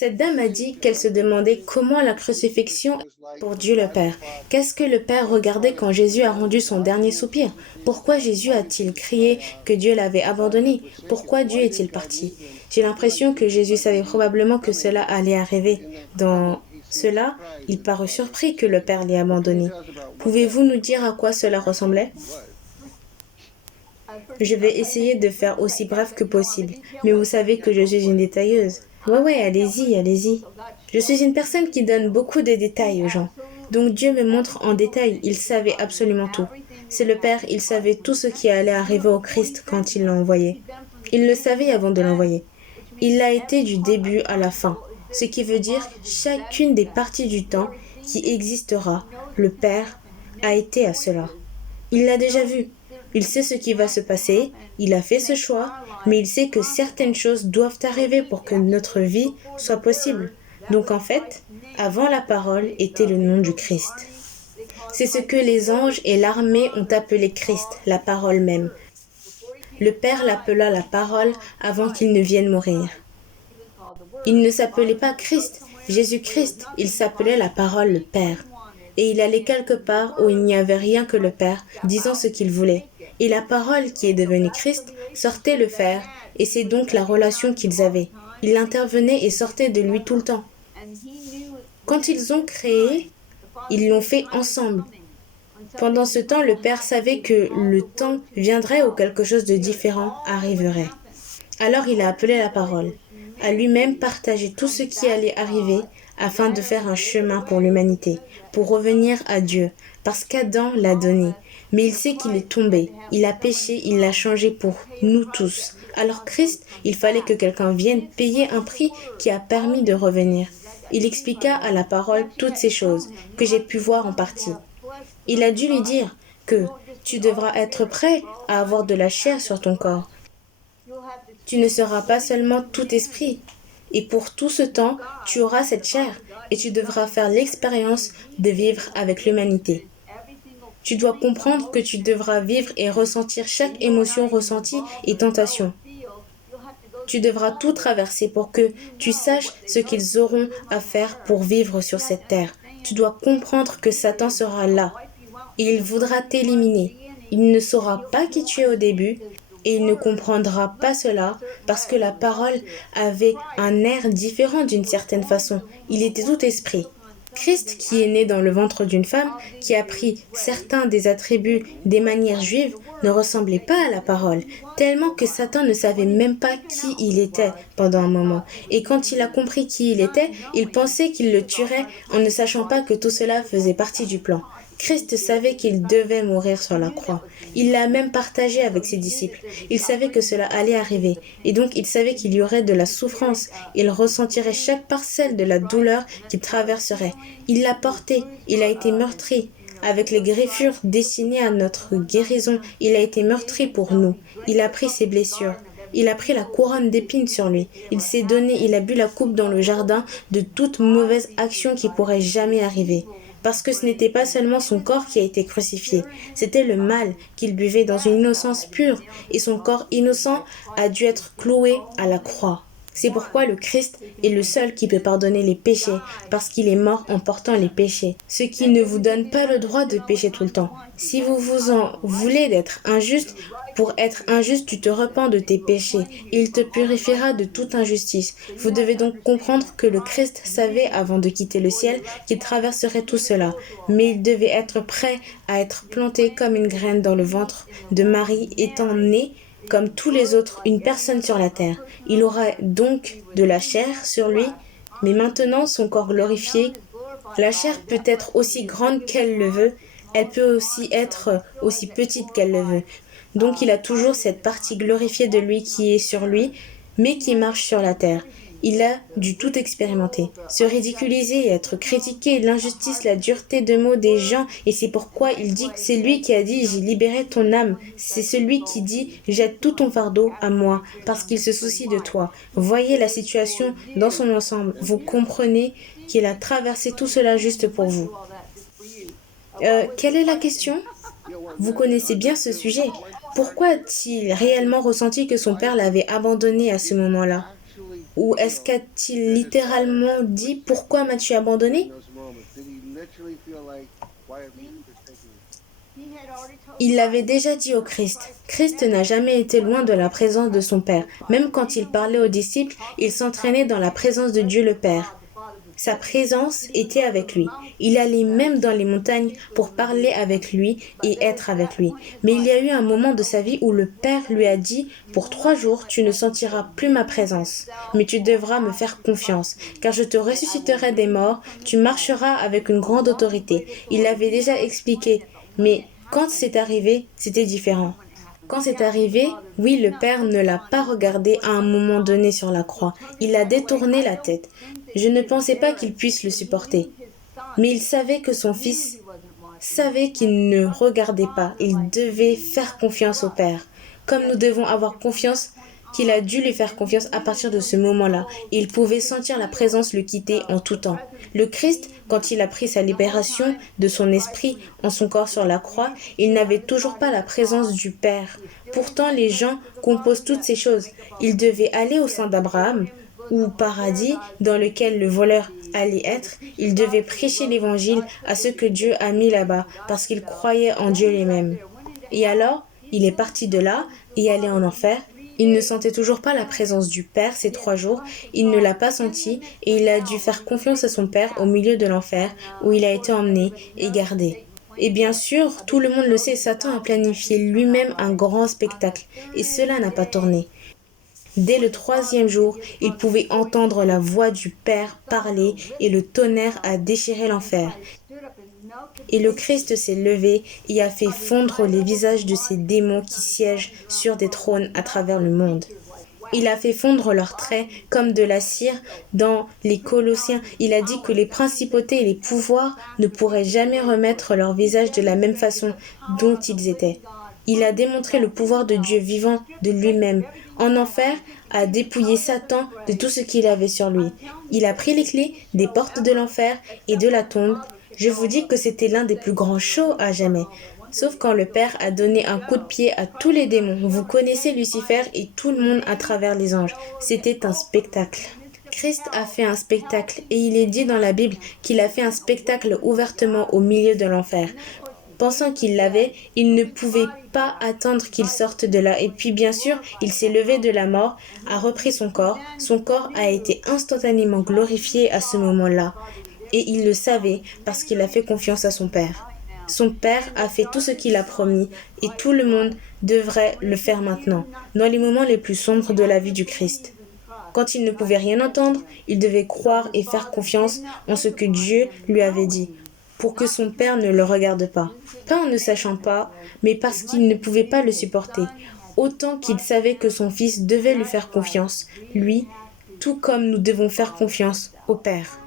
Cette dame a dit qu'elle se demandait comment la crucifixion pour Dieu le Père. Qu'est-ce que le Père regardait quand Jésus a rendu son dernier soupir? Pourquoi Jésus a-t-il crié que Dieu l'avait abandonné? Pourquoi Dieu est-il parti? J'ai l'impression que Jésus savait probablement que cela allait arriver. Dans cela, il parut surpris que le Père l'ait abandonné. Pouvez-vous nous dire à quoi cela ressemblait? Je vais essayer de faire aussi bref que possible, mais vous savez que je suis une détailleuse. Ouais, allez-y, allez-y. Je suis une personne qui donne beaucoup de détails aux gens. Donc Dieu me montre en détail, il savait absolument tout. C'est le Père, il savait tout ce qui allait arriver au Christ quand il l'a envoyé. Il le savait avant de l'envoyer. Il l'a été du début à la fin, ce qui veut dire chacune des parties du temps qui existera, le Père a été à cela. Il l'a déjà vu. Il sait ce qui va se passer, il a fait ce choix, mais il sait que certaines choses doivent arriver pour que notre vie soit possible. Donc en fait, avant la parole était le nom du Christ. C'est ce que les anges et l'armée ont appelé Christ, la parole même. Le Père l'appela la parole avant qu'il ne vienne mourir. Il ne s'appelait pas Christ, Jésus-Christ, il s'appelait la parole, le Père. Et il allait quelque part où il n'y avait rien que le Père, disant ce qu'il voulait. Et la parole qui est devenue Christ sortait le faire, et c'est donc la relation qu'ils avaient. Il intervenait et sortait de lui tout le temps. Quand ils ont créé, ils l'ont fait ensemble. Pendant ce temps, le Père savait que le temps viendrait où quelque chose de différent arriverait. Alors il a appelé la parole, à lui-même partager tout ce qui allait arriver afin de faire un chemin pour l'humanité, pour revenir à Dieu, parce qu'Adam l'a donné. Mais il sait qu'il est tombé, il a péché, il l'a changé pour nous tous. Alors Christ, il fallait que quelqu'un vienne payer un prix qui a permis de revenir. Il expliqua à la parole toutes ces choses que j'ai pu voir en partie. Il a dû lui dire que tu devras être prêt à avoir de la chair sur ton corps. Tu ne seras pas seulement tout esprit. Et pour tout ce temps, tu auras cette chair et tu devras faire l'expérience de vivre avec l'humanité. Tu dois comprendre que tu devras vivre et ressentir chaque émotion ressentie et tentation. Tu devras tout traverser pour que tu saches ce qu'ils auront à faire pour vivre sur cette terre. Tu dois comprendre que Satan sera là et il voudra t'éliminer. Il ne saura pas qui tu es au début et il ne comprendra pas cela parce que la parole avait un air différent d'une certaine façon. Il était tout esprit. Christ, qui est né dans le ventre d'une femme, qui a pris certains des attributs des manières juives, ne ressemblait pas à la parole, tellement que Satan ne savait même pas qui il était pendant un moment. Et quand il a compris qui il était, il pensait qu'il le tuerait en ne sachant pas que tout cela faisait partie du plan. Christ savait qu'il devait mourir sur la croix. Il l'a même partagé avec ses disciples. Il savait que cela allait arriver, et donc il savait qu'il y aurait de la souffrance. Il ressentirait chaque parcelle de la douleur qu'il traverserait. Il l'a porté, il a été meurtri. Avec les griffures destinées à notre guérison, il a été meurtri pour nous. Il a pris ses blessures. Il a pris la couronne d'épines sur lui. Il s'est donné, il a bu la coupe dans le jardin de toute mauvaise action qui pourrait jamais arriver. Parce que ce n'était pas seulement son corps qui a été crucifié, c'était le mal qu'il buvait dans une innocence pure, et son corps innocent a dû être cloué à la croix. C'est pourquoi le Christ est le seul qui peut pardonner les péchés, parce qu'il est mort en portant les péchés, ce qui ne vous donne pas le droit de pécher tout le temps. Si vous vous en voulez d'être injuste, pour être injuste, tu te repens de tes péchés, et il te purifiera de toute injustice. Vous devez donc comprendre que le Christ savait avant de quitter le ciel qu'il traverserait tout cela, mais il devait être prêt à être planté comme une graine dans le ventre de Marie étant né comme tous les autres, une personne sur la terre. Il aura donc de la chair sur lui, mais maintenant son corps glorifié. La chair peut être aussi grande qu'elle le veut, elle peut aussi être aussi petite qu'elle le veut. Donc il a toujours cette partie glorifiée de lui qui est sur lui, mais qui marche sur la terre. Il a dû tout expérimenter, se ridiculiser, être critiqué, l'injustice, la dureté de mots des gens, et c'est pourquoi il dit que c'est lui qui a dit « j'ai libéré ton âme ». C'est celui qui dit « jette tout ton fardeau à moi », parce qu'il se soucie de toi. Voyez la situation dans son ensemble, vous comprenez qu'il a traversé tout cela juste pour vous. Quelle est la question ? Vous connaissez bien ce sujet. Pourquoi a-t-il réellement ressenti que son père l'avait abandonné à ce moment-là ? Ou est-ce qu'a-t-il littéralement dit pourquoi m'as-tu abandonné? Il l'avait déjà dit au Christ. Christ n'a jamais été loin de la présence de son Père. Même quand il parlait aux disciples, il s'entraînait dans la présence de Dieu le Père. Sa présence était avec lui. Il allait même dans les montagnes pour parler avec lui et être avec lui. Mais il y a eu un moment de sa vie où le Père lui a dit « Pour 3 jours, tu ne sentiras plus ma présence, mais tu devras me faire confiance, car je te ressusciterai des morts, tu marcheras avec une grande autorité. » Il l'avait déjà expliqué, mais quand c'est arrivé, c'était différent. Quand c'est arrivé, oui, le Père ne l'a pas regardé à un moment donné sur la croix. Il a détourné la tête. Je ne pensais pas qu'il puisse le supporter. Mais il savait que son fils savait qu'il ne regardait pas. Il devait faire confiance au Père. Comme nous devons avoir confiance qu'il a dû lui faire confiance à partir de ce moment-là. Il pouvait sentir la présence le quitter en tout temps. Le Christ, quand il a pris sa libération de son esprit en son corps sur la croix, il n'avait toujours pas la présence du Père. Pourtant, les gens composent toutes ces choses. Il devait aller au sein d'Abraham, ou au paradis dans lequel le voleur allait être. Il devait prêcher l'évangile à ceux que Dieu a mis là-bas, parce qu'il croyait en Dieu lui-même. Et alors, il est parti de là et allé en enfer. Il ne sentait toujours pas la présence du Père ces 3 jours, il ne l'a pas senti et il a dû faire confiance à son Père au milieu de l'enfer où il a été emmené et gardé. Et bien sûr, tout le monde le sait, Satan a planifié lui-même un grand spectacle et cela n'a pas tourné. Dès le 3e jour, il pouvait entendre la voix du Père parler et le tonnerre a déchiré l'enfer. Et le Christ s'est levé et a fait fondre les visages de ces démons qui siègent sur des trônes à travers le monde. Il a fait fondre leurs traits comme de la cire dans les Colossiens. Il a dit que les principautés et les pouvoirs ne pourraient jamais remettre leur visage de la même façon dont ils étaient. Il a démontré le pouvoir de Dieu vivant de lui-même. En enfer, a dépouillé Satan de tout ce qu'il avait sur lui. Il a pris les clés des portes de l'enfer et de la tombe. Je vous dis que c'était l'un des plus grands shows à jamais. Sauf quand le Père a donné un coup de pied à tous les démons. Vous connaissez Lucifer et tout le monde à travers les anges. C'était un spectacle. Christ a fait un spectacle et il est dit dans la Bible qu'il a fait un spectacle ouvertement au milieu de l'enfer. Pensant qu'il l'avait, il ne pouvait pas attendre qu'il sorte de là. Et puis bien sûr, il s'est levé de la mort, a repris son corps. Son corps a été instantanément glorifié à ce moment-là. Et il le savait parce qu'il a fait confiance à son Père. Son Père a fait tout ce qu'il a promis et tout le monde devrait le faire maintenant, dans les moments les plus sombres de la vie du Christ. Quand il ne pouvait rien entendre, il devait croire et faire confiance en ce que Dieu lui avait dit, pour que son Père ne le regarde pas. Pas en ne sachant pas, mais parce qu'il ne pouvait pas le supporter. Autant qu'il savait que son Fils devait lui faire confiance, lui, tout comme nous devons faire confiance au Père.